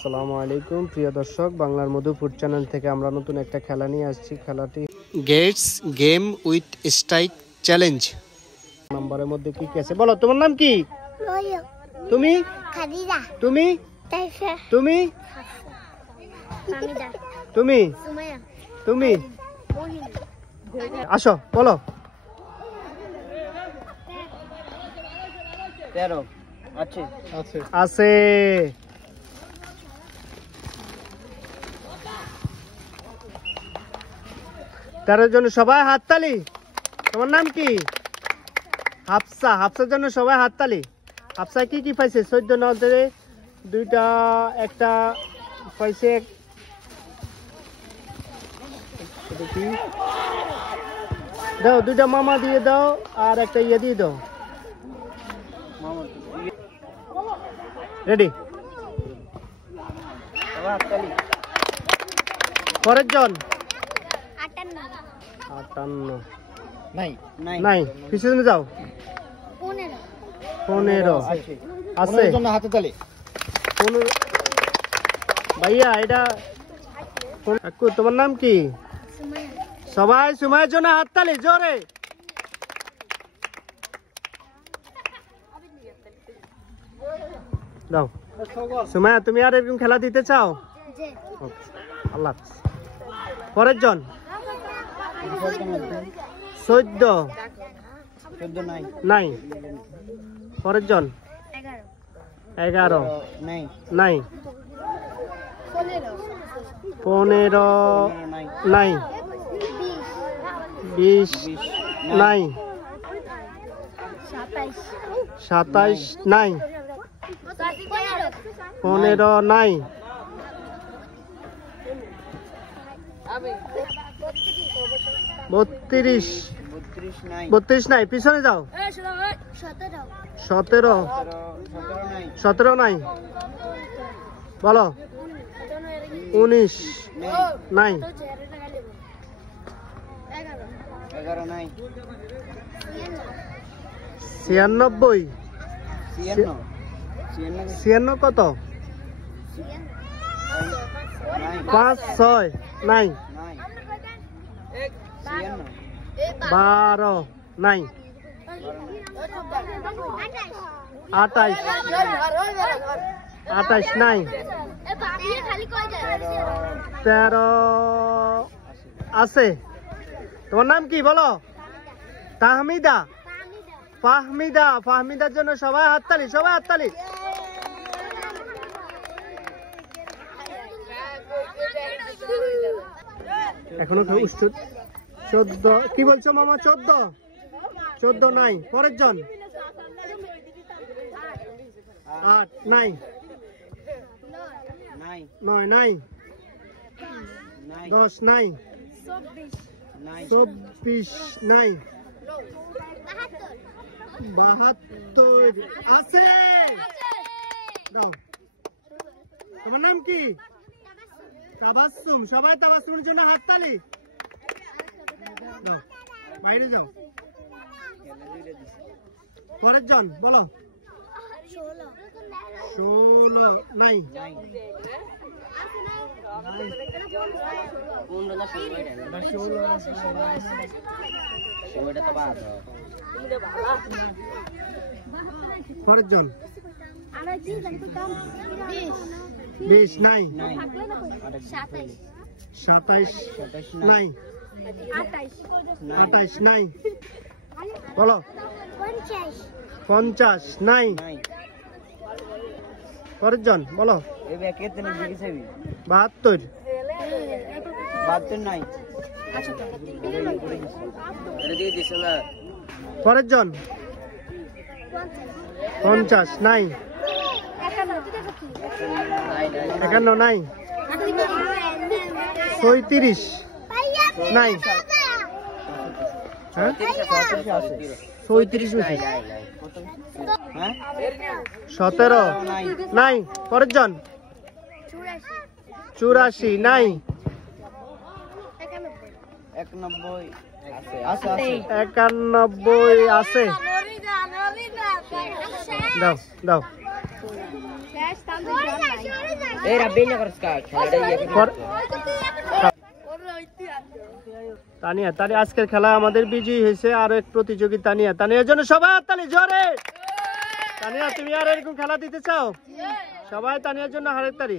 আসসালামু আলাইকুম প্রিয় দর্শক, বাংলার মধু ফুড চ্যানেল থেকে আমরা নতুন একটা খেলা নিয়ে আসছি। খেলাটি gets game with strike challenge. নাম্বারের মধ্যে কি কি আছে বলো? তোমার নাম কি? তুমি? খাদিজা। তুমি? তাইফা। তুমি? হামিদা। তুমি? সুমাইয়া। তুমি? আসো বলো। 13 আছে আছে আছে। তার জন্য সবাই হাততালি। তোমার নাম কি? হাফসা। হাফসার জন্য সবাই হাততালি। হাফসা কি কি পাইছে? 14 নজরে দুইটা একটা পাইছে। দাও দুইটা মামা দিয়ে দাও আর একটা ইয়ে দিয়ে দাও। রেডি? পরের জন 58 নাই নাই পিছনে যাও। 15 আছে জন্য হাতে তালি। 15 ভাইয়া এটা তোমার নাম কি? সবাই সুমাইয়ের জন্য হাততালি জোরে। দাও সুমাইয়া, তুমি আর এরকম খেলা দিতে চাও? আল্লাহ। পরের জন 14 নাই। পরের জন 11 নাই। 15 নাই। 20 নাই। 27 নাই। 15 নাই। 32 নাই। পিছনে যাও। 17 নাই। বলো। 19 নাই। 11 নাই। 96 96 কত? 5 6 নাই। 12 নাই। 28 নাই। 13 আছে। তোমার নাম কি বলো? তাহমিদা। ফাহমিদা। ফাহমিদার জন্য সবাই হাততালি, সবাই হাততালি। এখনো 14 কি বলছো মামা? 14 নাই। পরের জন 8 নাই। 9 নাই। 10 নাই। 24 নাই। 72 আছে। দাও। তোমার নাম কি? তাবাসসুম। সবাই তাবাসসুমের জন্য হাততালি। বাইরে যাও। পরের জন বলো। 16 নাই। 16 পরের জন 20 নাই। 27 নাই। 28 নাই। বলো। 50 নাই। পরের জন বলো। 72 নাই। পরের জন 50 নাই। 51 নাই। 36 নাই। 36 17 নাই। পরের জন 84 নাই। 91 আছে। দাও দাও। এই রাব্বি না করস কা খেলাটা তানিয়া তানিয়া আজকের খেলা আমাদের বিজয়ী হয়েছে। আর এক প্রতিযোগী তানিয়া, তানিয়ার জন্য সবাই হাততালি জোরে। তানিয়া তুমি আর এরকম খেলা দিতে চাও? সবাই তানিয়ার জন্য হাতের তালি।